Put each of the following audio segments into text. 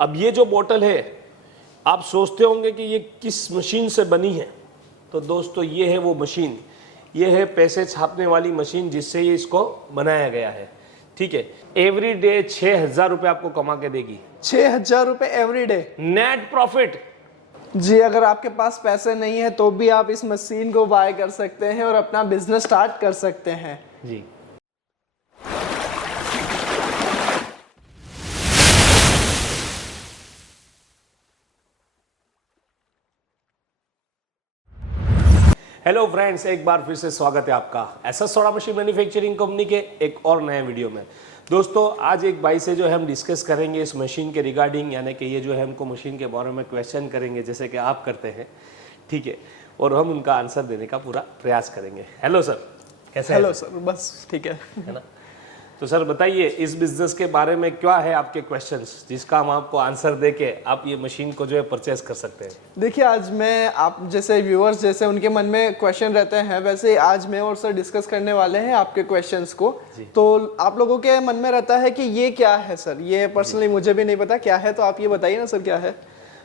अब ये जो बोतल है, आप सोचते होंगे कि ये किस मशीन से बनी है। तो दोस्तों ये है वो मशीन, ये है पैसे छापने वाली मशीन जिससे ये इसको बनाया गया है। ठीक है, एवरी डे 6,000 रुपये आपको कमा के देगी। 6,000 रुपए एवरी डे नेट प्रॉफिट। जी, अगर आपके पास पैसे नहीं है तो भी आप इस मशीन को बाय कर सकते हैं और अपना बिजनेस स्टार्ट कर सकते हैं जी। हेलो फ्रेंड्स, एक बार फिर से स्वागत है आपका SS soda machine manufacturing company के एक और नए वीडियो में। दोस्तों आज एक भाई से जो है हम डिस्कस करेंगे इस मशीन के रिगार्डिंग, यानी कि ये जो है हमको मशीन के बारे में क्वेश्चन करेंगे जैसे कि आप करते हैं। ठीक है, और हम उनका आंसर देने का पूरा प्रयास करेंगे। हेलो सर, कैसे हैं? हेलो सर, बस ठीक है ना। तो सर बताइए इस बिजनेस के बारे में क्या है आपके क्वेश्चंस जिसका हम आपको आंसर देके आप ये मशीन को जो है परचेस कर सकते हैं। देखिए, आज मैं आप जैसे व्यूअर्स जैसे उनके मन में क्वेश्चन रहते हैं, वैसे आज मैं और सर डिस्कस करने वाले हैं आपके क्वेश्चंस को। तो आप लोगों के मन में रहता है कि ये क्या है सर, ये पर्सनली मुझे भी नहीं पता क्या है, तो आप ये बताइए ना सर क्या है।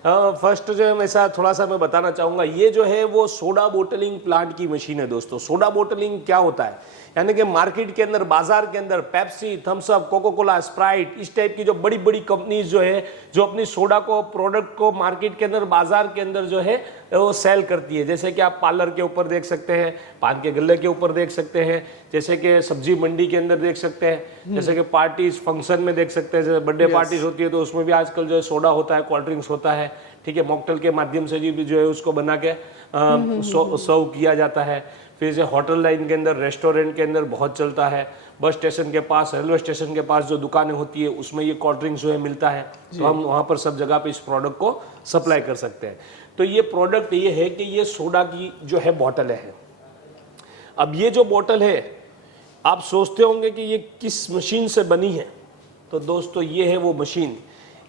फर्स्ट जो है ऐसा थोड़ा सा मैं बताना चाहूँगा, ये जो है वो सोडा बोटलिंग प्लांट की मशीन है। दोस्तों सोडा बोटलिंग क्या होता है, यानी कि मार्केट के अंदर, बाजार के अंदर Pepsi, Thums Up, Coca Cola, Sprite, इस टाइप की जो बड़ी बड़ी कंपनीज जो है जो अपनी सोडा को, प्रोडक्ट को मार्केट के अंदर, बाजार के अंदर जो है वो सेल करती है। जैसे कि आप पार्लर के ऊपर देख सकते हैं, पान के गल्ले के ऊपर देख सकते हैं, जैसे कि सब्जी मंडी के अंदर देख सकते हैं, जैसे कि पार्टीज फंक्शन में देख सकते हैं, जैसे बर्थडे पार्टीज होती है तो उसमें भी आजकल जो है सोडा होता है, कोल्ड ड्रिंक्स होता है। ठीक है, मॉकटेल के माध्यम से भी जो है उसको बना के सर्व किया जाता है। फिर से होटल लाइन के अंदर, रेस्टोरेंट के अंदर बहुत चलता है। बस स्टेशन के पास, रेलवे स्टेशन के पास जो दुकानें होती है उसमें ये कोल्ड ड्रिंक्स जो है मिलता है, तो हम वहाँ पर सब जगह पे इस प्रोडक्ट को सप्लाई कर सकते हैं। तो ये प्रोडक्ट ये है कि ये सोडा की जो है बोतल है। अब ये जो बोतल है, आप सोचते होंगे कि ये किस मशीन से बनी है। तो दोस्तों ये है वो मशीन,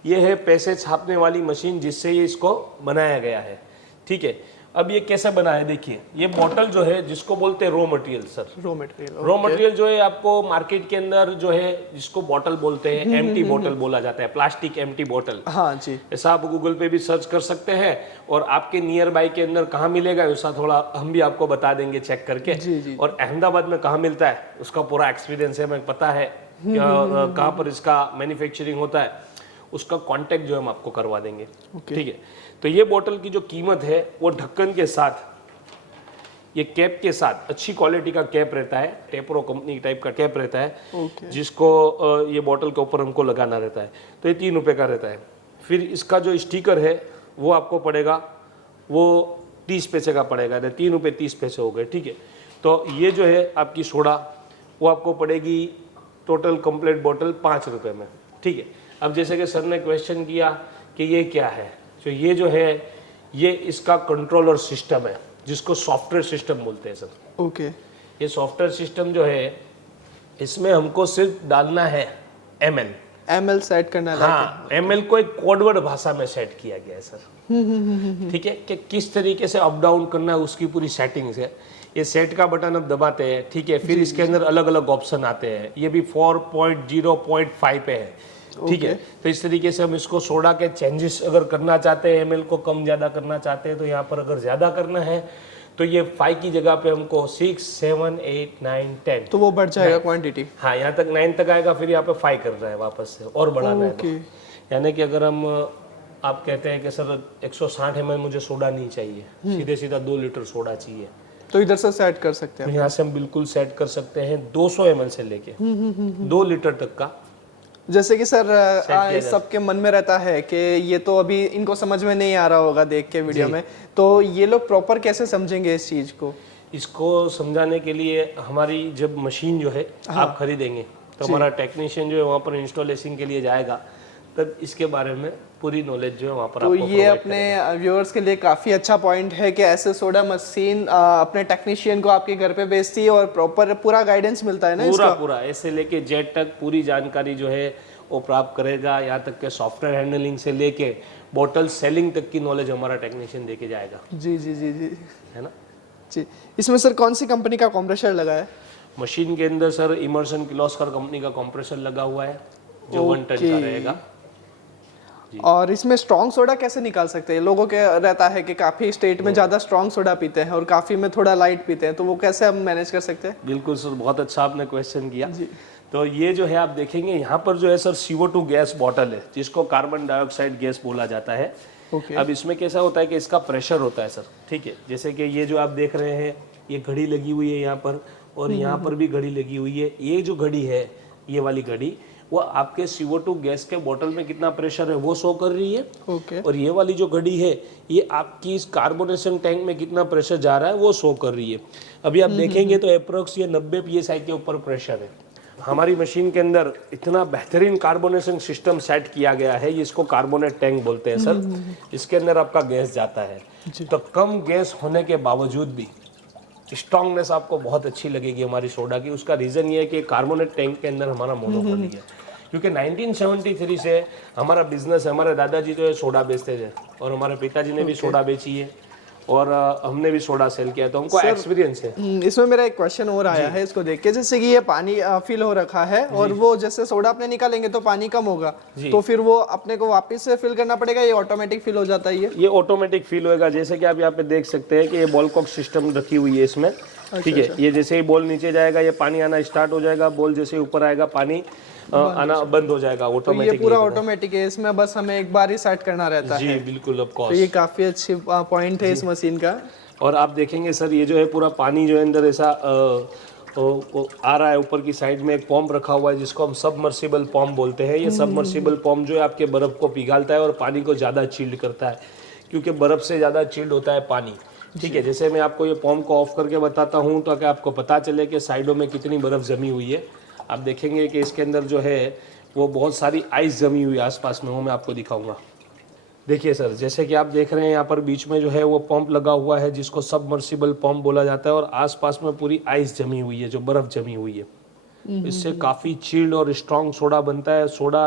ये है पैसे छापने वाली मशीन जिससे ये इसको बनाया गया है। ठीक है, अब ये कैसे बना है देखिए, ये बोतल जो है जिसको बोलते हैं raw material sir, raw material जो है आपको मार्केट के अंदर जो है जिसको बोतल बोलते हैं, एम्प्टी बोतल बोला जाता है, प्लास्टिक एम्प्टी बोतल। हाँ जी, ऐसा आप गूगल पे भी सर्च कर सकते हैं और आपके नियर बाई के अंदर कहाँ मिलेगा ऐसा थोड़ा हम भी आपको बता देंगे चेक करके। जी। और अहमदाबाद में कहाँ मिलता है उसका पूरा एक्सपीरियंस है, मैं पता है कहाँ पर इसका मैन्युफैक्चरिंग होता है, उसका कांटेक्ट जो हम आपको करवा देंगे। ठीक है, तो ये बोतल की जो कीमत है वो ढक्कन के साथ, ये कैप के साथ, अच्छी क्वालिटी का कैप रहता है, टेप्रो कंपनी टाइप का कैप रहता है, जिसको ये बोतल के ऊपर हमको लगाना रहता है। तो ये 3 रुपए का रहता है। फिर इसका जो स्टिकर है वो आपको पड़ेगा, वो 30 पैसे का पड़ेगा, 3 रुपये 30 पैसे हो गए। ठीक है, तो ये जो है आपकी सोडा वो आपको पड़ेगी टोटल कंप्लीट बोतल 5 रुपये में। ठीक है, अब जैसे कि सर ने क्वेश्चन किया कि ये क्या है, तो ये जो है ये इसका कंट्रोलर सिस्टम है जिसको सॉफ्टवेयर सिस्टम बोलते हैं सर। ओके, ये सॉफ्टवेयर सिस्टम जो है इसमें हमको सिर्फ डालना है एमएल सेट करना है। हाँ, एमएल को एक कोडवर्ड भाषा में सेट किया गया है सर। ठीक है, कि किस तरीके से अप डाउन करना है उसकी पूरी सेटिंग्स है। ये सेट का बटन अब दबाते हैं। ठीक है, फिर इसके अंदर अलग अलग ऑप्शन आते हैं, ये भी 4.0.5 पे है। ठीक है, तो इस तरीके से हम इसको सोडा के चेंजेस अगर करना चाहते हैं, एमएल को कम ज्यादा करना चाहते हैं, तो यहाँ पर अगर ज्यादा करना है तो ये 5 की जगह पे हमको 6, 7, 8, 9, 10, तो वो बढ़ जाएगा क्वांटिटी। हाँ, यहाँ तक 9 तक आएगा, फिर यहाँ पे 5 कर रहा है वापस से और बढ़ाना है। यानी कि अगर हम आप कहते हैं कि सर 160 ml मुझे सोडा नहीं चाहिए, सीधे सीधा 2 लीटर सोडा चाहिए, तो इधर से सेट कर सकते हैं। यहाँ से हम बिल्कुल सेट कर सकते हैं 200 ml से लेके 2 लीटर तक का। जैसे कि सर सबके मन में रहता है कि ये तो अभी इनको समझ में नहीं आ रहा होगा देख के वीडियो में, तो ये लोग प्रॉपर कैसे समझेंगे इस चीज को? इसको समझाने के लिए हमारी जब मशीन जो है आप खरीदेंगे तो हमारा टेक्नीशियन जो है वहाँ पर इंस्टॉलेशन के लिए जाएगा, तब इसके बारे में पूरी नॉलेज जो है वहाँ पर तो आपको ये अपने व्यूअर्स के लिए काफ़ी अच्छा पॉइंट है कि ऐसे सोडा मशीन अपने टेक्नीशियन को आपके घर पे भेजती है और प्रॉपर पूरा गाइडेंस मिलता है ना, पूरा ऐसे लेके जेड तक पूरी जानकारी जो है वो प्राप्त करेगा। यहाँ तक के सॉफ्टवेयर हैंडलिंग से लेके बोतल सेलिंग तक की नॉलेज हमारा टेक्नीशियन देके जाएगा। जी जी जी जी, है ना जी। इसमें सर कौन सी कंपनी का कंप्रेसर लगा है मशीन के अंदर? सर इमर्सन किर्लोस्कर कंपनी का कंप्रेसर लगा हुआ है जो 1 टन का रहेगा। और इसमें स्ट्रॉन्ग सोडा कैसे निकाल सकते हैं? लोगों के रहता है कि काफी स्टेट में ज्यादा स्ट्रॉन्ग सोडा पीते हैं और काफी में थोड़ा लाइट पीते हैं, तो वो कैसे हम मैनेज कर सकते हैं? बिल्कुल सर, बहुत अच्छा आपने क्वेश्चन किया। तो ये जो है आप देखेंगे यहाँ पर जो है सर CO2 गैस बॉटल है, जिसको कार्बन डाइऑक्साइड गैस बोला जाता है। अब इसमें कैसा होता है कि इसका प्रेशर होता है सर, ठीक है। जैसे कि ये जो आप देख रहे हैं, ये घड़ी लगी हुई है यहाँ पर, और यहाँ पर भी घड़ी लगी हुई है। ये जो घड़ी है, ये वाली घड़ी, वो आपके CO2 गैस के बोतल में कितना प्रेशर है वो शो कर रही है। और ये वाली जो घड़ी है, ये आपकी इस कार्बोनेशन टैंक में कितना प्रेशर जा रहा है वो शो कर रही है। अभी आप देखेंगे तो अप्रोक्स ये 90 PSI के ऊपर प्रेशर है। हमारी मशीन के अंदर इतना बेहतरीन कार्बोनेशन सिस्टम सेट किया गया है, इसको कार्बोनेट टैंक बोलते हैं सर। इसके अंदर आपका गैस जाता है, तो कम गैस होने के बावजूद भी स्ट्रांगनेस आपको बहुत अच्छी लगेगी हमारी सोडा की। उसका रीज़न ये है कि कार्बोनेट टैंक के अंदर हमारा मोनोपोली है, क्योंकि 1973 से हमारा बिजनेस है। हमारे दादाजी जो है सोडा बेचते थे, और हमारे पिताजी ने भी सोडा बेची है, और हमने भी सोडा सेल किया, तो हमको एक्सपीरियंस है। इसमें मेरा एक क्वेश्चन और आया है इसको देख के, जैसे कि ये पानी फिल हो रखा है और वो जैसे सोडा अपने निकालेंगे तो पानी कम होगा, तो फिर वो अपने को वापस से फिल करना पड़ेगा, ये ऑटोमेटिक फिल हो जाता है? ये ऑटोमेटिक फिल होएगा। जैसे कि आप यहाँ पे देख सकते हैं कि ये बॉल कॉक सिस्टम रखी हुई है इसमें, ठीक है। ये जैसे ही बॉल नीचे जाएगा, ये पानी आना स्टार्ट हो जाएगा, बॉल जैसे ऊपर आएगा पानी आना बंद हो जाएगा ऑटोमेटिक। ये पूरा ऑटोमेटिक है, इसमें बस हमें एक बार ही सेट करना रहता है। जी बिल्कुल, ऑफ कोर्स। तो ये काफी अच्छी पॉइंट है इस मशीन का। और आप देखेंगे सर, ये जो है पूरा पानी जो है अंदर ऐसा आ रहा है। ऊपर की साइड में एक पंप रखा हुआ है, जिसको हम सबमर्सिबल पंप बोलते हैं। ये सबमर्सिबल पंप जो है आपके बर्फ को पिघालता है और पानी को ज़्यादा चिल्ड करता है, क्योंकि बर्फ से ज़्यादा चिल्ड होता है पानी, ठीक है। जैसे मैं आपको ये पंप को ऑफ करके बताता हूँ, तो क्या आपको पता चले कि साइडों में कितनी बर्फ़ जमी हुई है। आप देखेंगे कि इसके अंदर जो है वो बहुत सारी आइस जमी हुई है आसपास में, वो मैं आपको दिखाऊंगा। देखिए सर, जैसे कि आप देख रहे हैं यहाँ पर बीच में जो है वो पंप लगा हुआ है, जिसको सबमर्सिबल पंप बोला जाता है, और आसपास में पूरी आइस जमी हुई है, जो बर्फ जमी हुई है। इससे काफ़ी चिल्ड और स्ट्रॉन्ग सोडा बनता है। सोडा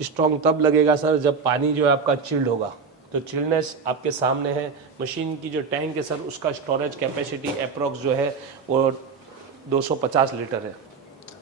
स्ट्रॉन्ग तब लगेगा सर जब पानी जो है आपका चिल्ड होगा। तो चिल्डनेस आपके सामने है। मशीन की जो टैंक है सर, उसका स्टोरेज कैपेसिटी अप्रोक्स जो है वो 250 लीटर है।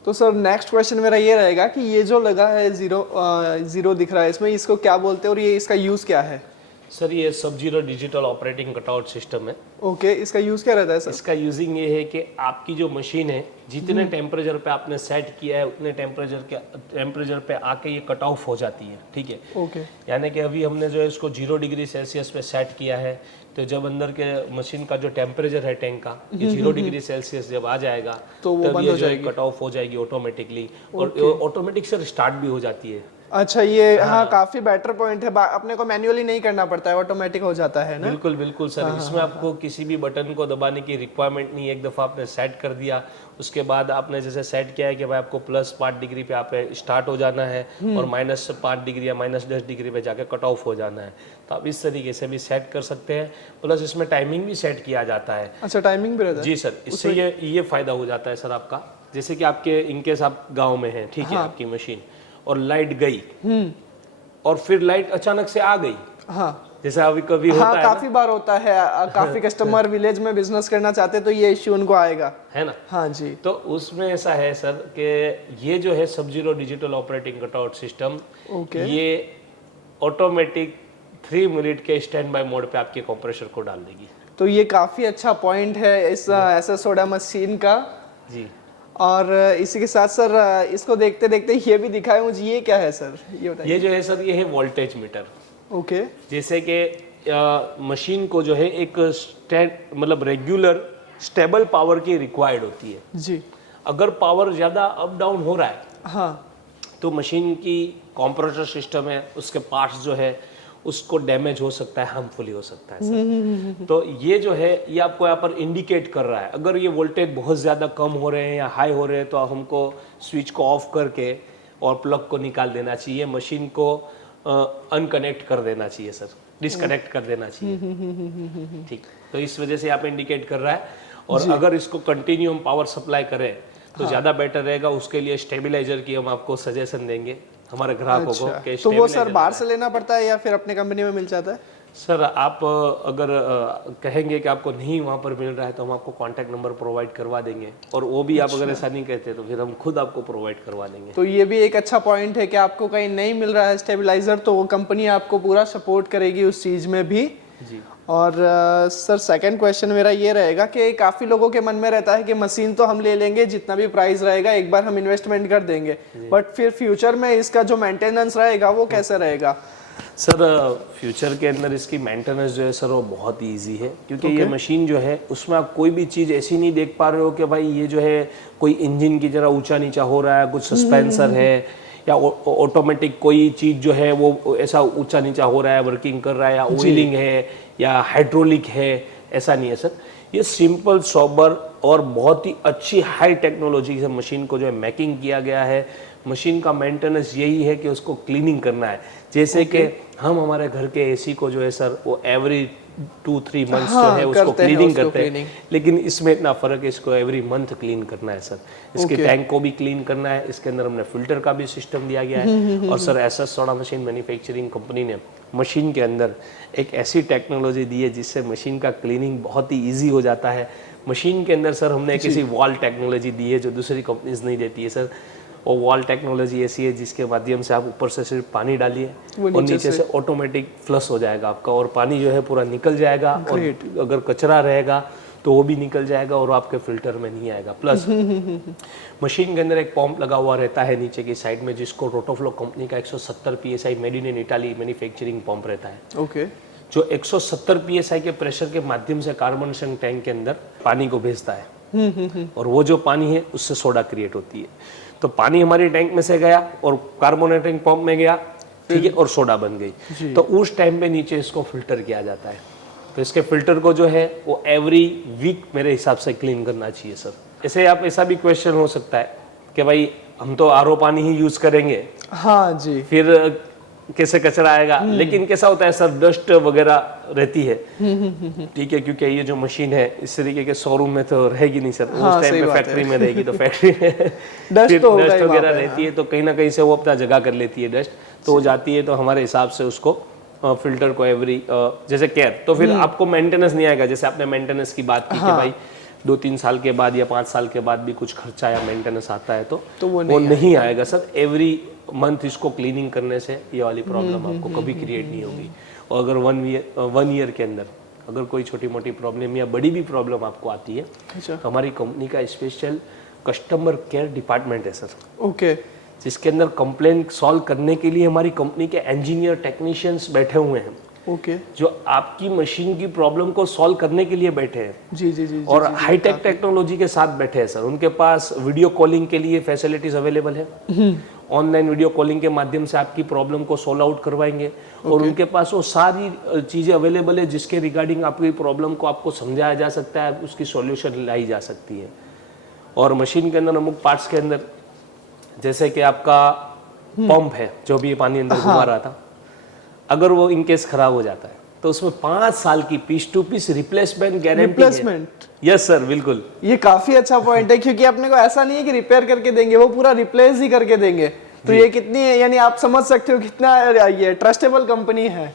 तो सर नेक्स्ट क्वेश्चन मेरा ये रहेगा कि ये जो लगा है जीरो दिख रहा है इसमें, इसको क्या बोलते हैं और ये इसका यूज़ क्या है? सर ये सब zero digital operating cutout system है। ओके, इसका यूज़ क्या रहता है सर? इसका यूजिंग ये है कि आपकी जो मशीन है, जितने टेम्परेचर पे आपने सेट किया है, उतने टेम्परेचर पे आके ये कट ऑफ हो जाती है, ठीक है। ओके, यानी कि अभी हमने जो है इसको 0 डिग्री सेल्सियस पे सेट किया है, तो जब अंदर के मशीन का जो टेम्परेचर है टैंक का, ये 0 डिग्री सेल्सियस जब आ जाएगा, तो वो बंद हो जाएगी, कट ऑफ हो जाएगी ऑटोमेटिकली, और ऑटोमेटिक से स्टार्ट भी हो जाती है। अच्छा, ये हाँ काफी बेटर पॉइंट है, अपने को मैन्युअली नहीं करना पड़ता है, ऑटोमेटिक हो जाता है ना? बिल्कुल बिल्कुल सर। इसमें आपको किसी भी बटन को दबाने की रिक्वायरमेंट नहीं है। एक दफ़ा आपने सेट कर दिया, उसके बाद आपने जैसे सेट किया है कि भाई आपको +5 डिग्री पे आप स्टार्ट हो जाना है, और -5 डिग्री या -10 डिग्री पे जाके कट ऑफ हो जाना है, तो आप इस तरीके से भी सेट कर सकते हैं। प्लस इसमें टाइमिंग भी सेट किया जाता है। अच्छा, टाइमिंग भी रहता है? जी सर, इससे ये फ़ायदा हो जाता है सर आपका। जैसे कि आपके इनकेस आप गाँव में हैं, ठीक है, आपकी मशीन और लाइट गई, और फिर लाइट अचानक से आ गई, हाँ, जैसे अभी कभी होता है काफी बार होता है। काफी कस्टमर विलेज में बिजनेस करना चाहते हैं, तो ये इश्यू उनको आएगा, है ना? हाँ जी। तो उसमें ऐसा है सर कि ये जो है सब zero digital operating cutout system, ये ऑटोमेटिक 3 मिनट के स्टैंड बाय मोड पे आपके कंप्रेसर को डाल देगी। तो ये काफी अच्छा पॉइंट है इस ऐसा सोडा मशीन का जी। और इसी के साथ सर इसको देखते देखते ये भी दिखाया मुझे, ये क्या है सर? ये बताइए। ये जो है सर, ये है वोल्टेज मीटर। ओके, जैसे कि मशीन को जो है एक मतलब रेगुलर स्टेबल पावर की रिक्वायर्ड होती है जी। अगर पावर ज़्यादा अप डाउन हो रहा है, हाँ, तो मशीन की कंप्रेसर सिस्टम है, उसके पार्ट्स जो है उसको डैमेज हो सकता है, हार्मफुल हो सकता है सर। तो ये जो है ये आपको यहाँ पर इंडिकेट कर रहा है। अगर ये वोल्टेज बहुत ज़्यादा कम हो रहे हैं या हाई हो रहे हैं, तो हमको स्विच को ऑफ करके और प्लग को निकाल देना चाहिए, मशीन को अनकनेक्ट कर देना चाहिए सर, डिस्कनेक्ट कर देना चाहिए, ठीक। तो इस वजह से यहाँ पे इंडिकेट कर रहा है। और अगर इसको कंटिन्यू हम पावर सप्लाई करें तो ज़्यादा बेटर रहेगा। उसके लिए स्टेबलाइजर की हम आपको सजेशन देंगे हमारे ग्राहकों को। तो वो सर बाहर से लेना पड़ता है या फिर अपने कंपनी में मिल जाता है? सर आप अगर कहेंगे कि आपको नहीं वहाँ पर मिल रहा है तो हम आपको कांटेक्ट नंबर प्रोवाइड करवा देंगे, और वो भी आप अगर ऐसा नहीं कहते तो फिर हम खुद आपको प्रोवाइड करवा देंगे। तो ये भी एक अच्छा पॉइंट है कि आपको कहीं नहीं मिल रहा है स्टेबलाइजर तो वो कंपनी आपको पूरा सपोर्ट करेगी उस चीज में भी। जी। और सर सेकंड क्वेश्चन मेरा ये रहेगा कि काफी लोगों के मन में रहता है कि मशीन तो हम ले लेंगे, जितना भी प्राइस रहेगा एक बार हम इन्वेस्टमेंट कर देंगे, बट फिर फ्यूचर में इसका जो मेंटेनेंस रहेगा वो कैसे रहेगा? सर फ्यूचर के अंदर इसकी मेंटेनेंस जो है सर वो बहुत ही ईजी है, क्योंकि ये मशीन जो है उसमें आप कोई भी चीज़ ऐसी नहीं देख पा रहे हो कि भाई ये जो है कोई इंजन की तरह ऊंचा नीचा हो रहा है, कुछ सस्पेंसर है या ऑटोमेटिक कोई चीज़ जो है वो ऐसा ऊंचा नीचा हो रहा है, वर्किंग कर रहा है, या ऑयलिंग है या हाइड्रोलिक है, ऐसा नहीं है सर। ये सिंपल सोबर और बहुत ही अच्छी हाई टेक्नोलॉजी से मशीन को जो है मेकिंग किया गया है। मशीन का मेंटेनेंस यही है कि उसको क्लीनिंग करना है, जैसे कि हम हमारे घर के एसी को जो है सर वो एवरी 2-3 मंथ्स जो है उसको क्लीनिंग करते हैं, लेकिन इसमें इतना फर्क है, इसको एवरी मंथ क्लीन करना है सर। इसके टैंक को भी क्लीन करना है, इसके अंदर हमने फिल्टर का भी सिस्टम दिया गया है। और sir SS soda machine manufacturing company ने मशीन के अंदर एक ऐसी टेक्नोलॉजी दी है जिससे मशीन का क्लीनिंग बहुत ही ईजी हो जाता है। मशीन के अंदर सर हमने किसी वॉल टेक्नोलॉजी दी है जो दूसरी कंपनीज नहीं देती है सर। वो वॉल टेक्नोलॉजी ऐसी है जिसके माध्यम से आप ऊपर से सिर्फ पानी डालिए और नीचे से ऑटोमेटिक फ्लश हो जाएगा आपका, और पानी जो है पूरा निकल जाएगा, और अगर कचरा रहेगा तो वो भी निकल जाएगा और आपके फिल्टर में नहीं आएगा। प्लस मशीन के अंदर एक पंप लगा हुआ रहता है नीचे की साइड में, जिसको रोटोफ्लो कंपनी का 170 PSI made in Italy manufacturing pump रहता है, जो 170 PSI के प्रेशर के माध्यम से कार्बोनेशन टैंक के अंदर पानी को भेजता है, और वो जो पानी है उससे सोडा क्रिएट होती है। तो पानी हमारे टैंक में से गया और कार्बोनेटिंग पंप में गया, ठीक है, और सोडा बन गई। तो उस टाइम पे नीचे इसको फिल्टर किया जाता है। तो इसके फिल्टर को जो है वो एवरी वीक मेरे हिसाब से क्लीन करना चाहिए सर। ऐसे आप ऐसा भी क्वेश्चन हो सकता है कि भाई हम तो आरओ पानी ही यूज करेंगे, हाँ जी, फिर कैसे कचरा आएगा। लेकिन कैसा होता है सर, डस्ट वगैरह रहती है, ठीक है, क्योंकि ये जो मशीन है इस तरीके के शोरूम में तो रहेगी नहीं सर। उस टाइम पे फैक्ट्री में रहेगी, तो फैक्ट्री में डस्ट वगैरह रहती है, तो कहीं ना कहीं से वो अपना जगह कर लेती है डस्ट, तो वो जाती है। तो हमारे हिसाब से उसको फिल्टर को एवरी जैसे केयर, तो फिर आपको मेंटेनेंस नहीं आएगा। जैसे आपने मेंटेनेंस की बात की कि भाई 2-3 साल के बाद या 5 साल के बाद भी कुछ खर्चा या मेंटेनेंस आता है तो वो नहीं आएगा सर। एवरी मंथ इसको क्लीनिंग करने से ये वाली प्रॉब्लम आपको कभी क्रिएट नहीं होगी। और अगर 1 ईयर के अंदर अगर कोई छोटी मोटी प्रॉब्लम या बड़ी भी प्रॉब्लम आपको आती है, तो हमारी कंपनी का स्पेशल कस्टमर केयर डिपार्टमेंट है सर, जिसके अंदर कंप्लेन सॉल्व करने के लिए हमारी कंपनी के इंजीनियर टेक्नीशियंस बैठे हुए हैं, जो आपकी मशीन की प्रॉब्लम को सॉल्व करने के लिए बैठे हैं। जी, और हाईटेक टेक्नोलॉजी के साथ बैठे हैं सर। उनके पास वीडियो कॉलिंग के लिए फैसिलिटीज अवेलेबल है, ऑनलाइन वीडियो कॉलिंग के माध्यम से आपकी प्रॉब्लम को सॉल्व आउट करवाएंगे। और उनके पास वो सारी चीजें अवेलेबल है जिसके रिगार्डिंग आपकी प्रॉब्लम को आपको समझाया जा सकता है, उसकी सॉल्यूशन लाई जा सकती है। और मशीन के अंदर अमुक पार्ट्स के अंदर, जैसे कि आपका पंप है जो भी पानी अंदर घुमा रहा था, अगर वो इनकेस खराब हो जाता है तो उसमें 5 साल की piece to piece replacement guarantee है। यस सर, बिल्कुल। ये काफी अच्छा पॉइंट है, क्योंकि अपने को ऐसा नहीं है कि रिपेयर करके देंगे, वो पूरा रिप्लेस ही करके देंगे। तो ये कितनी, यानी आप समझ सकते हो कितना ये ट्रस्टेबल कंपनी है।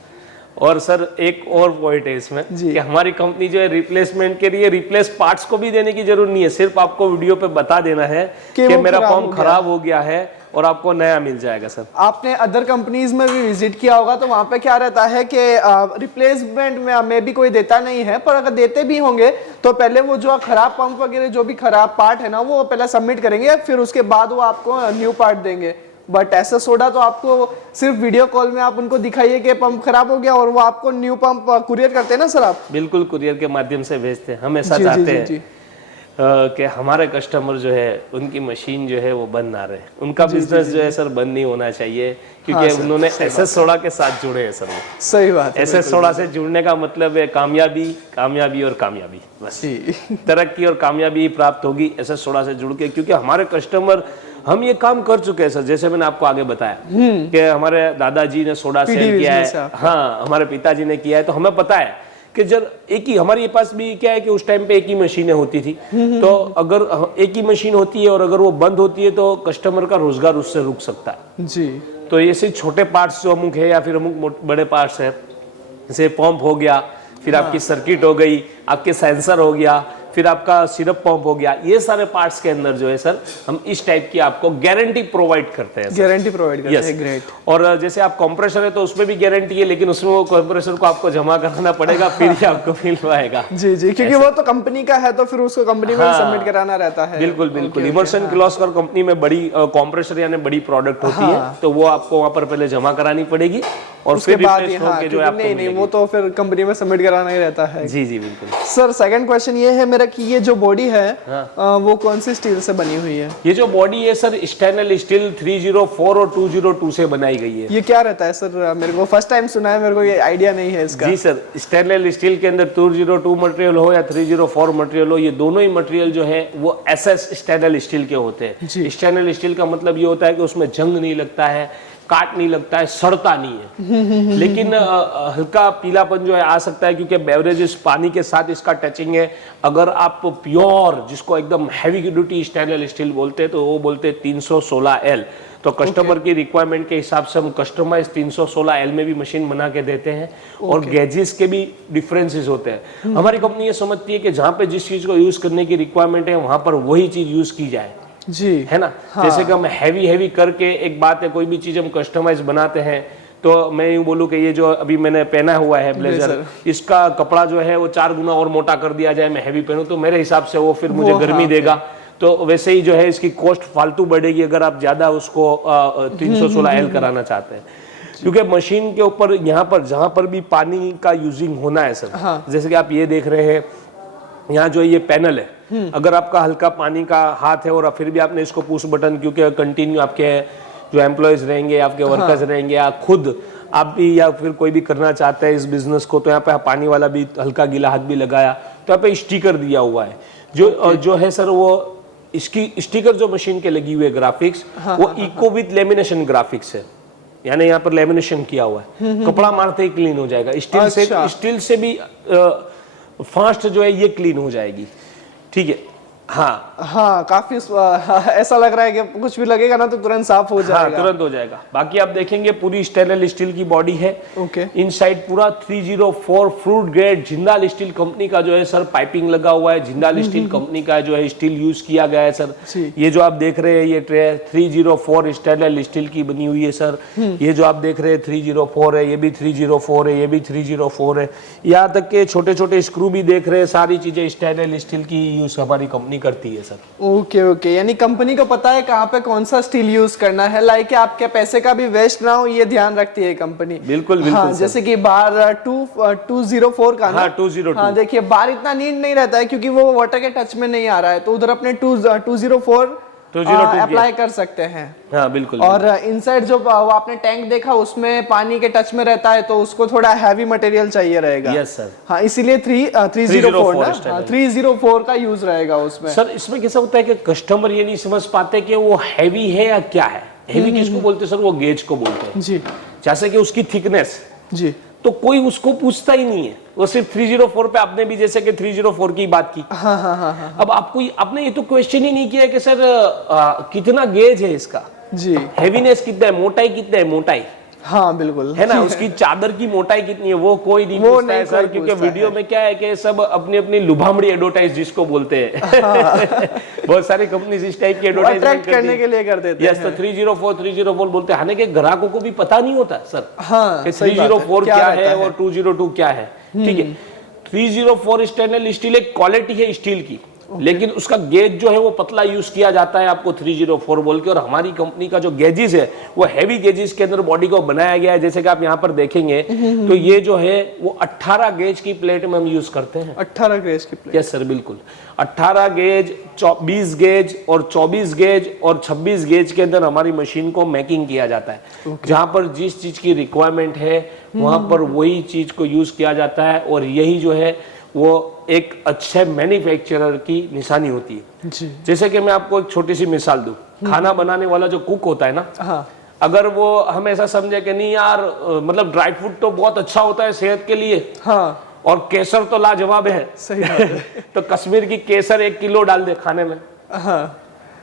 और सर एक और पॉइंट है इसमें कि हमारी कंपनी जो है रिप्लेसमेंट के लिए रिप्लेस पार्ट्स को भी देने की जरूरत नहीं है, सिर्फ आपको वीडियो पे बता देना है कि मेरा पंप खराब हो गया है और आपको नया मिल जाएगा सर। आपने अदर कंपनीज में भी विजिट किया होगा, तो वहां पे क्या रहता है कि रिप्लेसमेंट में भी कोई देता नहीं है, पर अगर देते भी होंगे तो पहले वो जो खराब पंप वगैरह जो भी खराब पार्ट है ना, वो पहले सबमिट करेंगे, फिर उसके बाद वो आपको न्यू पार्ट देंगे। बट ऐसा सोडा तो आपको सिर्फ वीडियो कॉल में आप उनको दिखाइए कि पंप खराब हो गया और वो आपको न्यू पंप कुरियर करते हैं ना सर आप? बिल्कुल, कुरियर के माध्यम से भेजते हैं। हम ऐसा चाहते हैं कि हमारे कस्टमर जो है उनकी मशीन जो है वो बंद ना रहे, उनका बिजनेस जो है सर बंद नहीं होना चाहिए, क्योंकि उन्होंने एसएस सोडा के साथ जुड़े हैं सर। वो सही बात है। एसएस सोडा से जुड़ने का मतलब है कामयाबी, कामयाबी और कामयाबी, बस तरक्की और कामयाबी प्राप्त होगी एसएस सोडा से जुड़ के। क्योंकि हमारे कस्टमर, हम ये काम कर चुके हैं सर, जैसे मैंने आपको आगे बताया कि हमारे दादाजी ने सोडा सेल किया है, हाँ हमारे पिताजी ने किया है, तो हमें पता है कि जब एक ही हमारे पास भी क्या है कि उस टाइम पे एक ही मशीनें होती थी, तो अगर एक ही मशीन होती है और अगर वो बंद होती है तो कस्टमर का रोजगार उससे रुक सकता है जी। तो ऐसे छोटे पार्ट्स जो अमुक है या फिर अमुक बड़े पार्ट्स है, जैसे पंप हो गया, फिर आपकी सर्किट हो गई, आपके सेंसर हो गया, फिर आपका सिरप पंप हो गया, ये सारे पार्ट्स के अंदर जो है सर हम इस टाइप की आपको गारंटी प्रोवाइड करते हैं। गारंटी प्रोवाइड करते Yes. हैं, ग्रेट। और जैसे आप कंप्रेसर है तो उसमें भी गारंटी है, लेकिन उसमें वो कंप्रेसर को आपको जमा कराना पड़ेगा, फिर ही आपको मिल पाएगा। जी जी, क्योंकि वो तो कंपनी का है तो फिर उसको कंपनी में सबमिट कराना रहता है। बिल्कुल बिल्कुल। इमर्सन किर्लोस्कर कंपनी में बड़ी कंप्रेसर यानी बड़ी प्रोडक्ट होती है, तो वो आपको वहां पर पहले जमा करानी पड़ेगी और उसके फिर बाद रिप्लेस होके जो है आपको नहीं वो तो फिर कंपनी में सबमिट कराना ही रहता है। जी जी बिल्कुल। सर सेकंड क्वेश्चन ये है मेरा कि ये जो बॉडी है वो कौन सी स्टील से बनी हुई है? ये जो बॉडी है सर स्टेनलेस स्टील 304 और 202 से बनाई गई है। ये क्या रहता है सर? मेरे को फर्स्ट टाइम सुना है, मेरे को ये आइडिया नहीं है इसका। जी सर, स्टेनलेस स्टील के अंदर 202 मटेरियल हो या 304 मटेरियल हो, ये दोनों ही मटेरियल जो है वो एसएस स्टेनलेस स्टील के होते हैं। स्टेनलेस स्टील का मतलब ये होता है कि उसमें जंग नहीं लगता है, काट नहीं लगता है, सड़ता नहीं है, लेकिन हल्का पीलापन जो है आ सकता है क्योंकि बेवरेजेस पानी के साथ इसका टचिंग है। अगर आप प्योर जिसको एकदम हैवी ड्यूटी स्टेनलेस स्टील बोलते हैं तो वो बोलते हैं 316L। तो कस्टमर की रिक्वायरमेंट के हिसाब से हम कस्टमाइज 316L में भी मशीन बना के देते हैं और गेजेस के भी डिफरेंसेस होते हैं। हमारी कंपनी ये समझती है कि जहाँ पे जिस चीज को यूज करने की रिक्वायरमेंट है वहां पर वही चीज यूज की जाए, जी है ना। जैसे कि हम हैवी करके, एक बात है कोई भी चीज हम कस्टमाइज बनाते हैं तो मैं यूं बोलूं कि ये जो अभी मैंने पहना हुआ है ब्लेजर, इसका कपड़ा जो है वो 4 गुना और मोटा कर दिया जाए, मैं हैवी पहनूं तो मेरे हिसाब से वो फिर मुझे गर्मी देगा। तो वैसे ही जो है इसकी कॉस्ट फालतू बढ़ेगी अगर आप ज्यादा उसको 316L कराना चाहते हैं, क्योंकि मशीन के ऊपर यहाँ पर जहां पर भी पानी का यूजिंग होना है सर, जैसे कि आप ये देख रहे हैं यहाँ जो ये पैनल है, अगर आपका हल्का पानी का हाथ है और फिर भी आपने इसको पुश बटन, क्योंकि कंटिन्यू आपके जो एम्प्लॉयज रहेंगे, आपके वर्कर्स रहेंगे, या खुद आप भी या फिर कोई भी करना चाहते हैं इस बिजनेस को, तो यहाँ पे पानी वाला भी हल्का गीला हाथ भी लगाया तो यहाँ पे स्टिकर दिया हुआ है जो है सर वो इसकी स्टिकर जो मशीन के लगी हुई है ग्राफिक्स, वो इको विद लेमिनेशन ग्राफिक्स है, यानी यहाँ पर लेमिनेशन किया हुआ है, कपड़ा मारते ही क्लीन हो जाएगा। स्टील से भी फास्ट जो है ये क्लीन हो जाएगी, ठीक है। हाँ काफी ऐसा लग रहा है कि कुछ भी लगेगा ना तो तुरंत साफ हो जाएगा। तुरंत हो जाएगा। बाकी आप देखेंगे पूरी स्टेनलेस स्टील की बॉडी है, इनसाइड पूरा 304 fruit grade Jindal steel company का जो है सर पाइपिंग लगा हुआ है, जिंदाल स्टील कंपनी का जो है स्टील यूज किया गया है सर। ये जो आप देख रहे हैं ये ट्रे 304 स्टेनलेस स्टील की बनी हुई है सर। ये जो आप देख रहे हैं 304 है, ये भी 304 है, ये भी 304 है, यहाँ तक के छोटे छोटे स्क्रू भी देख रहे हैं, सारी चीजें स्टेनलेस स्टील की यूज हमारी कंपनी करती है सर। ओके, यानी कंपनी को पता है कहाँ पे कौन सा स्टील यूज करना है, लाइक आपके पैसे का भी वेस्ट ना हो, ये ध्यान रखती है कंपनी। बिल्कुल जैसे कि बार 204 का ना, 202 देखिए बार इतना नीड नहीं रहता है क्योंकि वो वाटर के टच में नहीं आ रहा है, तो उधर अपने 204 अप्लाई कर सकते हैं। हाँ बिल्कुल। और इनसाइड जो वो आपने टैंक देखा उसमें पानी के टच में रहता है तो उसको थोड़ा हैवी मटेरियल चाहिए रहेगा। Yes sir. हाँ, इसीलिए 304 का यूज रहेगा उसमें। सर इसमें कैसा होता है कि कस्टमर ये नहीं समझ पाते कि वो हैवी है या क्या है। हैवी किसको बोलते हैं सर? वो गेज को बोलते हैं जी, जैसे कि उसकी थिकनेस जी, तो कोई उसको पूछता ही नहीं है, वो सिर्फ 304 पे आपने भी जैसे कि 304 की बात की। हाँ। अब आपने ये तो क्वेश्चन ही नहीं किया कि सर कितना गेज है इसका, जी, हैवीनेस कितना है, मोटाई कितना है, मोटाई हाँ बिल्कुल है ना, उसकी चादर की मोटाई कितनी है, वो कोई नहीं पूछता है सर, क्योंकि वीडियो में क्या है कि सब अपनी अपनी लुभामड़ी एडवर्टाइज जिसको बोलते हैं बहुत सारी कंपनीज इस टाइप की एडवर्टाइजमेंट करने के लिए कर देते हैं। यस, तो 304 बोलते हैं, हालांकि ग्राहकों को भी पता नहीं होता सर हाँ, कि 304 क्या है और 202 क्या है, ठीक है। 304 स्टेनलेस स्टील एक क्वालिटी है स्टील की, लेकिन उसका गेज जो है वो पतला यूज किया जाता है आपको 304 बोल के। और हमारी कंपनी का जो गेजेस है वो हैवी गेजेस के अंदर बॉडी को बनाया गया है, जैसे कि आप यहाँ पर देखेंगे तो ये जो है वो 18 गेज की प्लेट में हम यूज करते हैं। 18 गेज की प्लेट? यस सर, बिल्कुल 18 गेज, 20 गेज और 24 गेज और 26 गेज के अंदर हमारी मशीन को मेकिंग किया जाता है। जहां पर जिस चीज की रिक्वायरमेंट है वहां पर वही चीज को यूज किया जाता है, और यही जो है वो एक अच्छे मैन्युफैक्चरर की निशानी होती है जी। जैसे कि मैं आपको एक छोटी सी मिसाल दूं, खाना बनाने वाला जो कुक होता है ना, अगर वो हम ऐसा समझे कि नहीं यार मतलब ड्राई फ्रूट तो बहुत अच्छा होता है सेहत के लिए, और केसर तो लाजवाब है, सही बात है। तो कश्मीर की केसर 1 किलो डाल दे खाने में,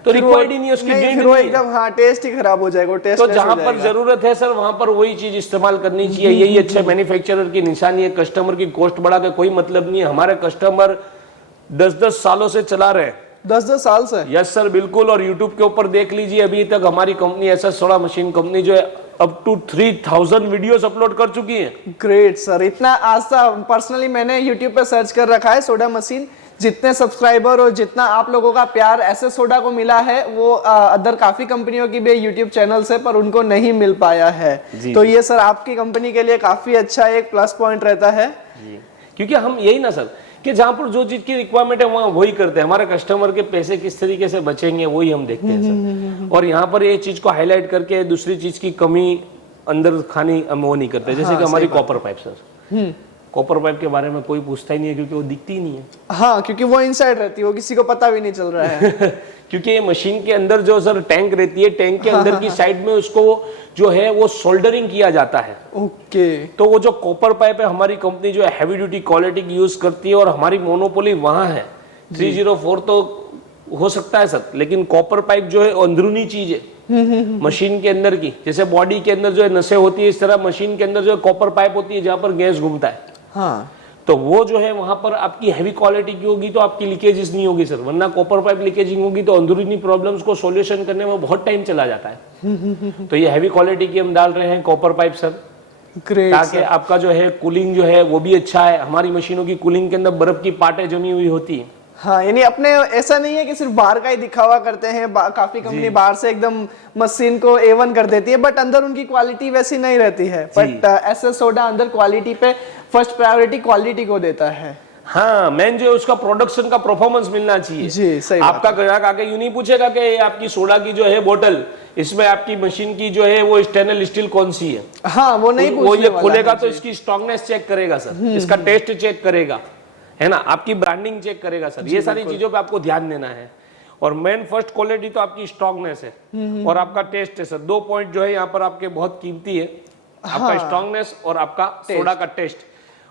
तो रिक्वायर्ड ही नहीं है, उसकी नहीं, नीड फिर वो नहीं है। एकदम हाँ टेस्ट ही खराब हो जाएगा, टेस्ट तो जहां पर जरूरत है सर वहां पर वही चीज इस्तेमाल करनी चाहिए। यही अच्छे मैन्युफैक्चरर की निशानी है। कस्टमर की कॉस्ट बढ़ा के कोई मतलब नहीं है। हमारे कस्टमर 10-10 सालों से चला रहे हैं। 10-10 साल से। यस सर बिल्कुल। और यूट्यूब के ऊपर देख लीजिए, अभी तक हमारी कंपनी ऐसा सोडा मशीन कंपनी जो है अप टू 3000 वीडियोस अपलोड कर चुकी है। ग्रेट सर, इतना आस्था पर्सनली मैंने यूट्यूब पे सर्च कर रखा है सोडा मशीन। जितने सब्सक्राइबर और जितना आप लोगों का प्यार ऐसे सोडा को मिला है वो अदर काफी कंपनियों की भी यूट्यूब चैनल्स है पर उनको नहीं मिल पाया है। तो ये सर आपकी कंपनी के लिए काफी अच्छा एक प्लस पॉइंट रहता है जी। क्योंकि हम यही ना सर कि जहां पर जो चीज की रिक्वायरमेंट है वहां वही करते हैं। हमारे कस्टमर के पैसे किस तरीके से बचेंगे वही हम देखते हैं सर। और यहाँ पर ये चीज को हाईलाइट करके दूसरी चीज की कमी अंदर खानी हम वो नहीं करते। जैसे कि हमारी copper pipe sir, copper pipe के बारे में कोई पूछता ही नहीं है क्योंकि वो दिखती ही नहीं है। हाँ, क्योंकि वो इनसाइड रहती है, वो किसी को पता भी नहीं चल रहा है। क्योंकि ये मशीन के अंदर जो सर टैंक रहती है, टैंक के अंदर की साइड में उसको जो है वो सोल्डरिंग किया जाता है। ओके। तो वो जो कॉपर पाइप है हमारी कंपनी जो है हैवी ड्यूटी क्वालिटी की यूज करती है और हमारी मोनोपोली वहां है। 304 तो हो सकता है सर, लेकिन कॉपर पाइप जो है अंदरूनी चीज है मशीन के अंदर की। जैसे बॉडी के अंदर जो है नसें होती है, इस तरह मशीन के अंदर जो है कॉपर पाइप होती है जहां पर गैस घूमता है। हाँ, तो वो जो है वहां पर आपकी हैवी क्वालिटी की होगी तो आपकी लीकेजेस नहीं होगी सर। वरना कॉपर पाइप लीकेजिंग होगी तो अंदरूनी प्रॉब्लम्स को सॉल्यूशन करने में बहुत टाइम चला जाता है। तो ये हैवी क्वालिटी की हम डाल रहे हैं कॉपर पाइप सर, ग्रेट। ताकि आपका जो है कूलिंग जो है वो भी अच्छा है। हमारी मशीनों की कूलिंग के अंदर बर्फ की पार्टें जमी हुई होती है। हाँ, यानी अपने ऐसा नहीं है कि सिर्फ बाहर का ही दिखावा करते हैं। काफी कंपनी बाहर से एकदम मशीन को A1 कर देती है बट अंदर उनकी क्वालिटी वैसी नहीं रहती है। बट ऐसे सोडा अंदर क्वालिटी पे फर्स्ट प्रायोरिटी क्वालिटी को देता है। हाँ, मेन जो है उसका प्रोडक्शन का परफॉर्मेंस मिलना चाहिए। जी, सही आपका ग्राहक आके यूं नहीं पूछेगा कि ये आपकी सोडा की जो है बोतल, इसमें आपकी मशीन की जो है वो स्टेनलेस स्टील कौन सी है। हाँ, वो नहीं वो ये पूछने खोलेगा वाला तो इसकी स्ट्रॉन्गनेस चेक करेगा सर, इसका टेस्ट चेक करेगा, है ना, आपकी ब्रांडिंग चेक करेगा सर। ये सारी चीजों पे आपको ध्यान देना है। और मेन फर्स्ट क्वालिटी तो आपकी स्ट्रॉन्गनेस है और आपका टेस्ट है सर। 2 पॉइंट जो है यहाँ पर आपके बहुत कीमती है, आपका स्ट्रॉन्गनेस और आपका सोडा का टेस्ट।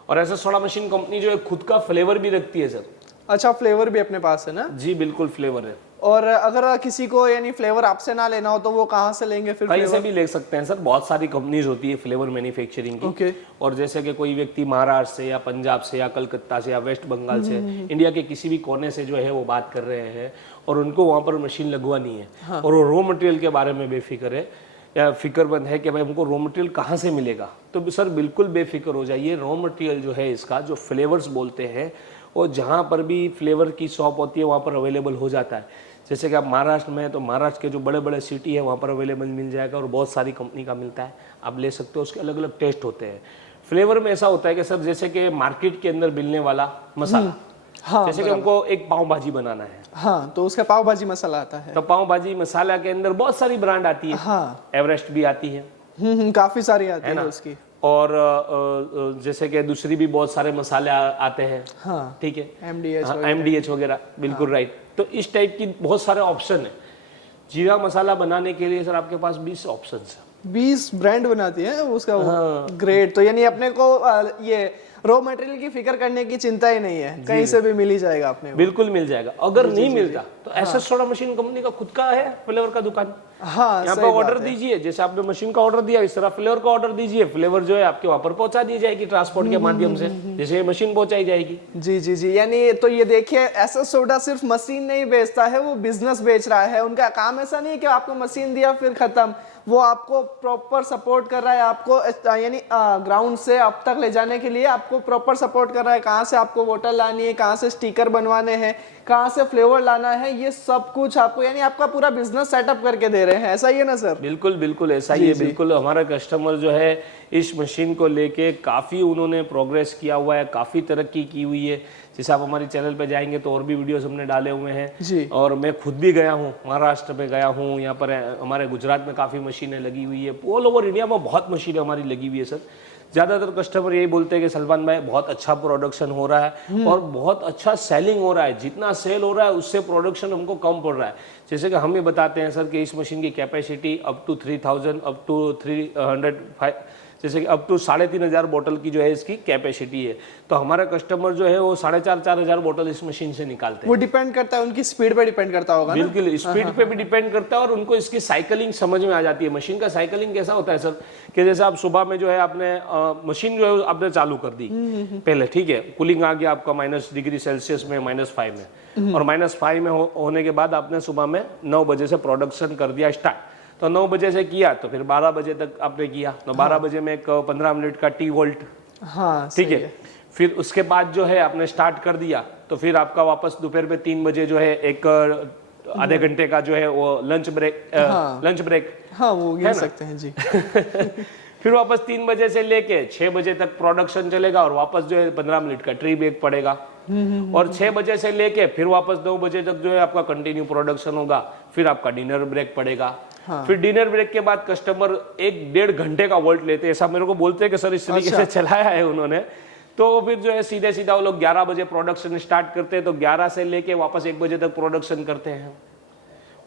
और ऐसा सोडा मशीन कंपनी जो है खुद का फ्लेवर भी रखती है सर। अच्छा, फ्लेवर भी अपने पास है ना? जी बिल्कुल फ्लेवर है। और अगर किसी को यानी फ्लेवर आपसे ना लेना हो तो वो कहाँ से लेंगे फिर? कहीं से भी ले सकते हैं सर। बहुत सारी कंपनीज होती है फ्लेवर मैन्युफैक्चरिंग की। ओके। और जैसे कि कोई व्यक्ति महाराष्ट्र से या पंजाब से या कलकत्ता से या वेस्ट बंगाल से, इंडिया के किसी भी कोने से जो है वो बात कर रहे हैं और उनको वहां पर मशीन लगवानी है और वो रॉ मटेरियल के बारे में बेफिक्र है या फिक्रमंद है कि भाई हमको रॉ मटेरियल कहाँ से मिलेगा, तो सर बिल्कुल बेफिक्र हो जाइए। रॉ मटेरियल जो है इसका जो फ्लेवर्स बोलते हैं वो जहाँ पर भी फ्लेवर की शॉप होती है वहाँ पर अवेलेबल हो जाता है। जैसे कि आप महाराष्ट्र में है तो महाराष्ट्र के जो बड़े बड़े सिटी है वहाँ पर अवेलेबल मिल जाएगा और बहुत सारी कंपनी का मिलता है, आप ले सकते हो। उसके अलग अलग टेस्ट होते हैं। फ्लेवर में ऐसा होता है कि सर जैसे कि मार्केट के अंदर मिलने वाला मसाला, हाँ, जैसे कि हमको एक पाव भाजी बनाना है, हाँ, तो उसका पाव भाजी मसाला आता है। तो पाव भाजी मसाला के अंदर बहुत सारी ब्रांड आती है। हाँ, एवरेस्ट भी आती है, काफी सारी आती है ना? उसकी। और जैसे कि दूसरी भी बहुत सारे मसाले आते हैं। हाँ, ठीक है, MDH MDH वगैरह, बिल्कुल राइट। तो इस टाइप की बहुत सारे ऑप्शन है। जीरा मसाला बनाने के लिए सर आपके पास 20 ऑप्शन है। 20 ब्रांड बनाती है उसका। ग्रेट। तो यानी अपने को ये रॉ मटेरियल की फिक्र करने की चिंता ही नहीं है, कहीं से भी मिल ही जाएगा अपने को। बिल्कुल मिल जाएगा। अगर नहीं मिलता तो एसएस सोडा मशीन कंपनी का खुद का है फ्लेवर का दुकान। हाँ, यहाँ पे ऑर्डर दीजिए, जैसे आपने मशीन का ऑर्डर दिया इस तरह फ्लेवर का ऑर्डर दीजिए, फ्लेवर जो है आपके वहां पर पहुंचा दी जाएगी ट्रांसपोर्ट के माध्यम से, जैसे मशीन पहुंचाई जाएगी। जी जी जी। यानी तो ये देखिए एसएस सोडा सिर्फ मशीन नहीं बेचता है, वो बिजनेस बेच रहा है। उनका काम ऐसा नहीं है कि आपको मशीन दिया फिर खत्म, वो आपको प्रॉपर सपोर्ट कर रहा है। आपको यानी ग्राउंड से अब तक ले जाने के लिए आपको प्रॉपर सपोर्ट कर रहा है। कहाँ से आपको बोतल लानी है, कहाँ से स्टिकर बनवाने हैं, कहाँ से फ्लेवर लाना है, ये सब कुछ आपको यानी आपका पूरा बिजनेस सेटअप करके दे रहे हैं। ऐसा ही है ना सर? बिल्कुल बिल्कुल ऐसा ही है। बिल्कुल हमारा कस्टमर जो है इस मशीन को लेके काफ़ी उन्होंने प्रोग्रेस किया हुआ है, काफ़ी तरक्की की हुई है। जैसे आप हमारी चैनल पे जाएंगे तो और भी वीडियोस हमने डाले हुए हैं जी। और मैं खुद भी गया हूँ, महाराष्ट्र में गया हूँ, यहाँ पर हमारे गुजरात में काफ़ी मशीनें लगी हुई है, ऑल ओवर इंडिया में बहुत मशीनें हमारी लगी हुई है सर। ज़्यादातर कस्टमर यही बोलते हैं कि सलमान भाई बहुत अच्छा प्रोडक्शन हो रहा है और बहुत अच्छा सेलिंग हो रहा है, जितना सेल हो रहा है उससे प्रोडक्शन हमको कम पड़ रहा है। जैसे कि हम ये बताते हैं सर कि इस मशीन की capacity up to 3000 up to जैसे कि अब तो 3,500 बोतल की जो है इसकी कैपेसिटी है, तो हमारा कस्टमर जो है वो 4,500 बोतल इस मशीन से निकालते हैं। वो डिपेंड करता है, उनकी स्पीड पे डिपेंड करता होगा ना? बिल्कुल, स्पीड पे भी डिपेंड करता है और उनको इसकी साइकिलिंग समझ में आ जाती है। मशीन का साइकिलिंग कैसा होता है सर कि जैसे आप सुबह में जो है आपने मशीन जो है आपने चालू कर दी पहले, ठीक है, कूलिंग आ गया आपका -डिग्री सेल्सियस में, -5 में, और -5 में होने के बाद आपने सुबह में 9 बजे से प्रोडक्शन कर दिया स्टार्ट। तो 9 बजे से किया तो फिर 12 बजे तक आपने किया, तो 12 बजे में एक 15 मिनट का टी वोल्ट, हाँ ठीक है। फिर उसके बाद जो है आपने स्टार्ट कर दिया तो फिर आपका वापस दोपहर में 3 बजे जो है एक आधे घंटे का जो है वो लंच ब्रेक, हाँ वो गिन सकते हैं जी। फिर वापस 3 बजे से लेके 6 बजे तक प्रोडक्शन चलेगा और वापस जो है 15 मिनट का ट्री ब्रेक पड़ेगा, और 6 बजे से लेके फिर वापस 9 बजे तक जो है आपका कंटिन्यू प्रोडक्शन होगा। फिर आपका डिनर ब्रेक पड़ेगा। फिर डिनर ब्रेक के बाद कस्टमर 1-1.5 घंटे का वोल्ट लेते हैं, ऐसा मेरे को बोलते हैं कि सर इस तरीके से चलाया है उन्होंने। तो फिर जो है सीधे सीधा वो लोग 11 बजे प्रोडक्शन स्टार्ट करते हैं, तो 11 से लेके वापस 1 बजे तक प्रोडक्शन करते हैं,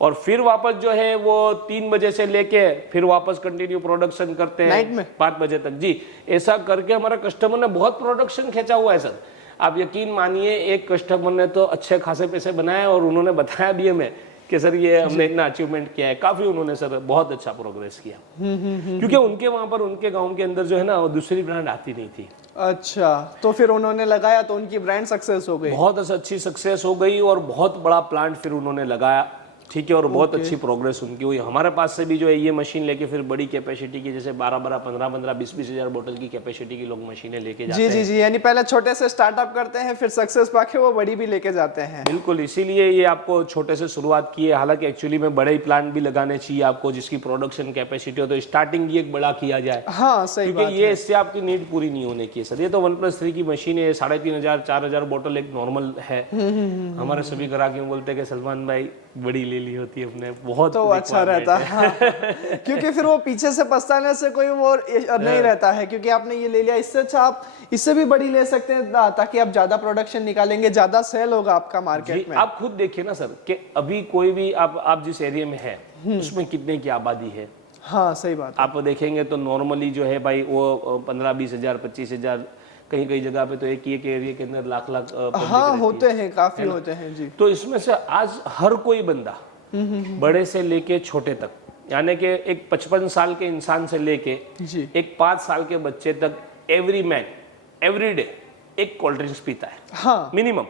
और फिर वापस जो है वो 3 बजे से लेके फिर वापस कंटिन्यू प्रोडक्शन करते हैं नाइट में 5 बजे तक जी। ऐसा करके हमारा कस्टमर ने बहुत प्रोडक्शन खींचा हुआ है सर। आप यकीन मानिए, एक कस्टमर ने तो अच्छे खासे पैसे बनाए और उन्होंने बताया भी हमें कि सर ये हमने इतना अचीवमेंट किया है। काफी उन्होंने सर बहुत अच्छा प्रोग्रेस किया, क्योंकि उनके वहां पर उनके गांव के अंदर जो है ना वो दूसरी ब्रांड आती नहीं थी। अच्छा, तो फिर उन्होंने लगाया तो उनकी ब्रांड सक्सेस हो गई, बहुत अच्छी सक्सेस हो गई और बहुत बड़ा प्लांट फिर उन्होंने लगाया, ठीक है, और बहुत अच्छी प्रोग्रेस उनकी हुई। हमारे पास से भी जो है ये मशीन लेके फिर बड़ी कैपेसिटी की, जैसे 12-12, 15-15, 20-20 हजार बोतल की कैपेसिटी की लोग मशीनें लेके जाते हैं। जी, यानी पहले छोटे से स्टार्टअप करते हैं, फिर सक्सेस पाके वो बड़ी भी लेके जाते हैं। बिल्कुल, इसीलिए ये आपको छोटे से शुरुआत की है। हालांकि एक्चुअली में बड़े ही प्लांट भी लगाने चाहिए आपको, जिसकी प्रोडक्शन कैपेसिटी हो, तो स्टार्टिंग ही एक बड़ा किया जाए। हाँ सही बात क्योंकि ये इससे आपकी नीड पूरी नहीं होने की है सर। ये तो 1+3 की मशीन है, 3,500, 4,000 बोतल एक नॉर्मल है। हमारे सभी ग्राहक यूं बोलते हैं कि सलमान भाई बड़ी ले ली होती अपने, बहुत तो अच्छा रहता है। हाँ। क्योंकि फिर वो पीछे से पछताने से कोई वो नहीं रहता है, क्योंकि आपने ये ले लिया। इससे अच्छा आप इससे भी बड़ी ले सकते हैं, ताकि आप ज्यादा प्रोडक्शन निकालेंगे, ज्यादा सेल होगा आपका मार्केट में। आप खुद देखिए ना सर कि अभी कोई भी आप जिस एरिया में है उसमें कितने की आबादी है। हाँ सही बात। आप देखेंगे तो नॉर्मली जो है भाई वो 15-20 हजार, 25 हजार, कहीं कहीं जगह पे तो एक एरिया के अंदर लाख हाँ होते हैं, काफी होते हैं जी। तो इसमें से आज हर कोई बंदा बड़े से लेके छोटे तक, यानी कि एक 55 साल के इंसान से लेके एक 5 साल के बच्चे तक, एवरी मैन एवरी डे एक कोल्ड ड्रिंक्स पीता है। हाँ मिनिमम,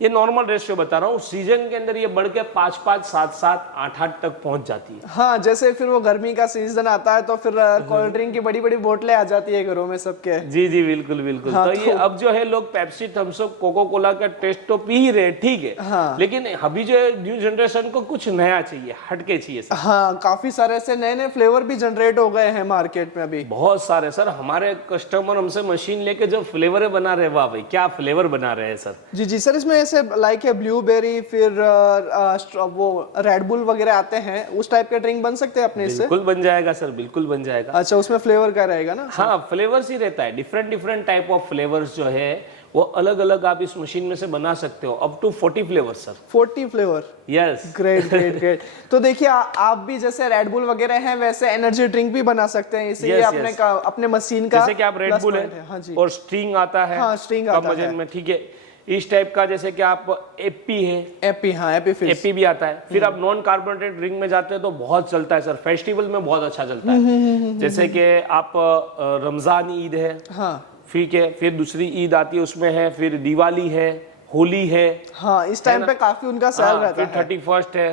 ये नॉर्मल रेशियो बता रहा हूँ। सीजन के अंदर ये बढ़ के 5-5, 7-7, 8-8 तक पहुंच जाती है। हाँ, जैसे फिर वो गर्मी का सीजन आता है तो फिर कोल्ड ड्रिंक की बड़ी बड़ी बोतलें आ जाती है घरों में सबके। जी बिल्कुल बिल्कुल। हाँ, तो ये अब जो है लोग Pepsi, Thums Up, Coca Cola का टेस्ट तो पी ही रहे, ठीक है। हाँ। लेकिन अभी जो है न्यू जनरेशन को कुछ नया चाहिए, हटके चाहिए सर। हाँ, काफी सारे ऐसे नए नए फ्लेवर भी जनरेट हो गए हैं मार्केट में अभी, बहुत सारे सर। हमारे कस्टमर हमसे मशीन लेके जो फ्लेवर बना रहे, वाह भाई क्या फ्लेवर बना रहे हैं सर। जी सर, इसमें ऐसे लाइक है ब्लूबेरी, फिर वो रेड बुल वगैरह आते हैं, उस टाइप के ड्रिंक बन सकते हैं अपने इससे? बिल्कुल बन जाएगा सर, बिल्कुल बन जाएगा। अच्छा, उसमें फ्लेवर का रहेगा ना? हाँ, फ्लेवर्स ही रहता है, डिफरेंट टाइप ऑफ फ्लेवर्स जो है वो अलग अलग आप इस मशीन में से बना सकते हो, up to 40 flavours sir. 40 flavour? Yes. Great. तो देखिए, आप भी जैसे रेड बुल वगैरह हैं, वैसे एनर्जी ड्रिंक भी बना सकते हैं इसीलिए अपने मशीन का, जैसे कि आप रेड बुल है हाँ जी, और स्ट्रिंग आता है। हाँ, स्ट्रिंग आता है में, ठीक है। इस टाइप का जैसे कि आप एपी है, एपी भी आता है। फिर आप नॉन कार्बोनेटेड ड्रिंक में जाते हैं तो बहुत चलता है सर, फेस्टिवल में बहुत अच्छा चलता है। जैसे कि आप रमजान ईद है, हाँ, फिर दूसरी ईद आती है, उसमें है, फिर दिवाली है, होली है। हाँ, इस टाइम पे काफी उनका सेल रहता है। 31st है,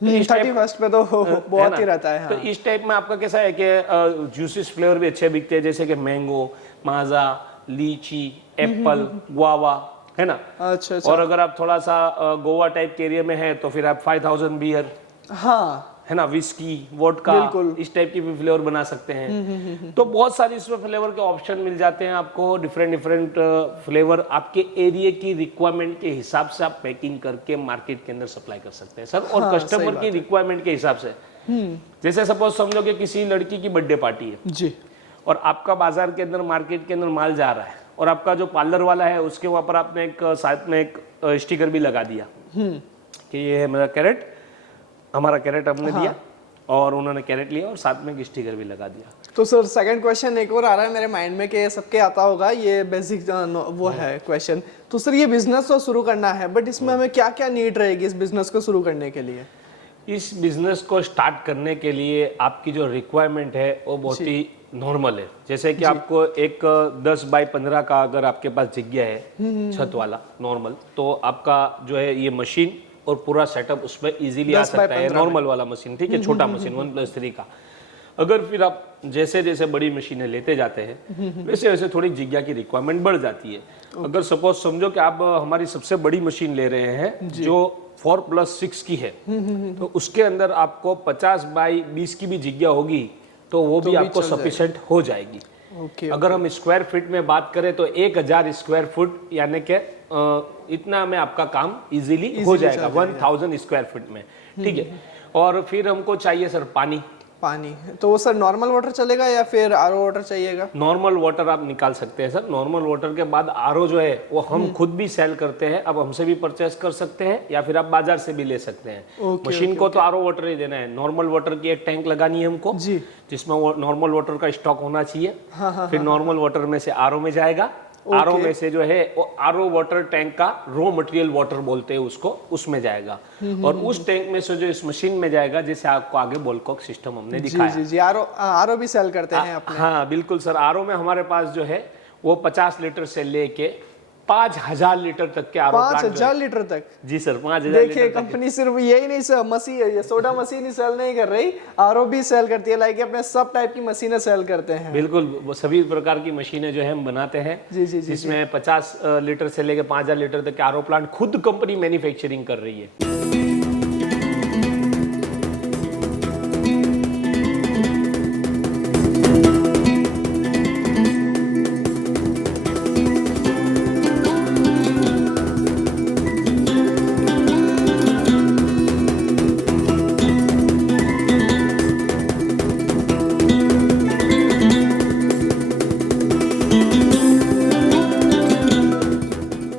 31st पे तो बहुत ही रहता है। हाँ। तो इस टाइप में आपका कैसा है कि जूसेस फ्लेवर भी अच्छे बिकते हैं, जैसे कि मैंगो, माजा, लीची, एप्पल, गुआवा, है ना। अच्छा। और अगर आप थोड़ा सा गोवा टाइप के एरिया में है तो फिर आप 5000 बियर, हाँ, है ना, विस्की, वोडका, इस टाइप की भी फ्लेवर बना सकते हैं। तो बहुत सारी इसमें फ्लेवर के ऑप्शन मिल जाते हैं आपको, डिफरेंट फ्लेवर आपके एरिया की रिक्वायरमेंट के हिसाब से आप पैकिंग करके मार्केट के अंदर सप्लाई कर सकते हैं सर। और कस्टमर की रिक्वायरमेंट के हिसाब से, जैसे सपोज समझो कि किसी लड़की की बर्थडे पार्टी है जी, और आपका बाजार के अंदर, मार्केट के अंदर माल जा रहा है, और आपका जो पार्लर वाला है उसके वहां पर आपने एक साथ में एक स्टिकर भी लगा दिया कि ये है मेरा कैरेट, हमारा कैरेट हमने दिया, और उन्होंने कैरेट लिया और साथ में एक स्टिकर भी लगा दिया। तो सर सेकंड क्वेश्चन एक और आ रहा है मेरे माइंड में कि सबके आता होगा, ये बेसिक वो है क्वेश्चन। तो सर ये बिजनेस तो शुरू करना है, बट इसमें हमें क्या क्या नीड रहेगी इस बिजनेस को शुरू करने के लिए? इस बिजनेस को स्टार्ट करने के लिए आपकी जो रिक्वायरमेंट है वो बहुत ही नॉर्मल है। जैसे कि आपको एक 10 बाई 15 का अगर आपके पास जगह है छत वाला नॉर्मल, तो आपका जो है ये मशीन और पूरा सेटअप उसमें इजीली आ सकता है, नॉर्मल वाला मशीन, ठीक है, छोटा मशीन 1+3 का। अगर फिर आप जैसे जैसे बड़ी मशीनें लेते जाते हैं वैसे वैसे थोड़ी जगह की रिक्वायरमेंट बढ़ जाती है। अगर सपोज समझो कि आप हमारी सबसे बड़ी मशीन ले रहे हैं जो 4+6 की है, तो उसके अंदर आपको 50 बाई 20 की भी जगह होगी तो वो भी आपको सफिशिएंट हो जाएगी। अगर हम स्क्वायर फीट में बात करें तो 1000 स्क्वायर फुट यानी कि इतना में आपका काम इजीली हो जाएगा 1000 स्क्वायर फीट में, ठीक है। और फिर हमको चाहिए सर पानी। तो वो सर नॉर्मल वाटर चलेगा या फिर आरओ वाटर चाहिएगा? नॉर्मल वाटर आप निकाल सकते हैं सर। नॉर्मल वाटर के बाद आरओ जो है वो हम खुद भी सेल करते हैं, अब हमसे भी परचेस कर सकते हैं या फिर आप बाजार से भी ले सकते हैं। मशीन को तो आरओ वाटर ही देना है। नॉर्मल वाटर की एक टैंक लगानी है हमको जी, जिसमें वो नॉर्मल वाटर का स्टॉक होना चाहिए। फिर नॉर्मल वाटर में से आरओ में जाएगा। आरओ में से जो है वो आरओ वाटर टैंक का रॉ मटेरियल वाटर बोलते हैं उसको, उसमें जाएगा। और उस टैंक में से जो इस मशीन में जाएगा, जैसे आपको आगे बॉलकॉक सिस्टम हमने दिखाया। जी, आरओ भी सेल करते हैं अपने। हाँ बिल्कुल सर। आरओ में हमारे पास जो है वो 50 लीटर से लेके 5000 लीटर तक के आरओ 5000 लीटर तक? जी सर, 5000 लीटर। देखिए कंपनी सिर्फ यही नहीं मशीन है, ये सोडा मशीन ही सेल नहीं कर रही, आरओ भी सेल करती है। लाइक अपने सब टाइप की मशीनें सेल करते हैं। बिल्कुल, वो सभी प्रकार की मशीनें जो है हम बनाते हैं। जी, जिसमें 50 लीटर से लेके 5000 लीटर तक के आरओ प्लांट खुद कंपनी मैन्युफैक्चरिंग कर रही है।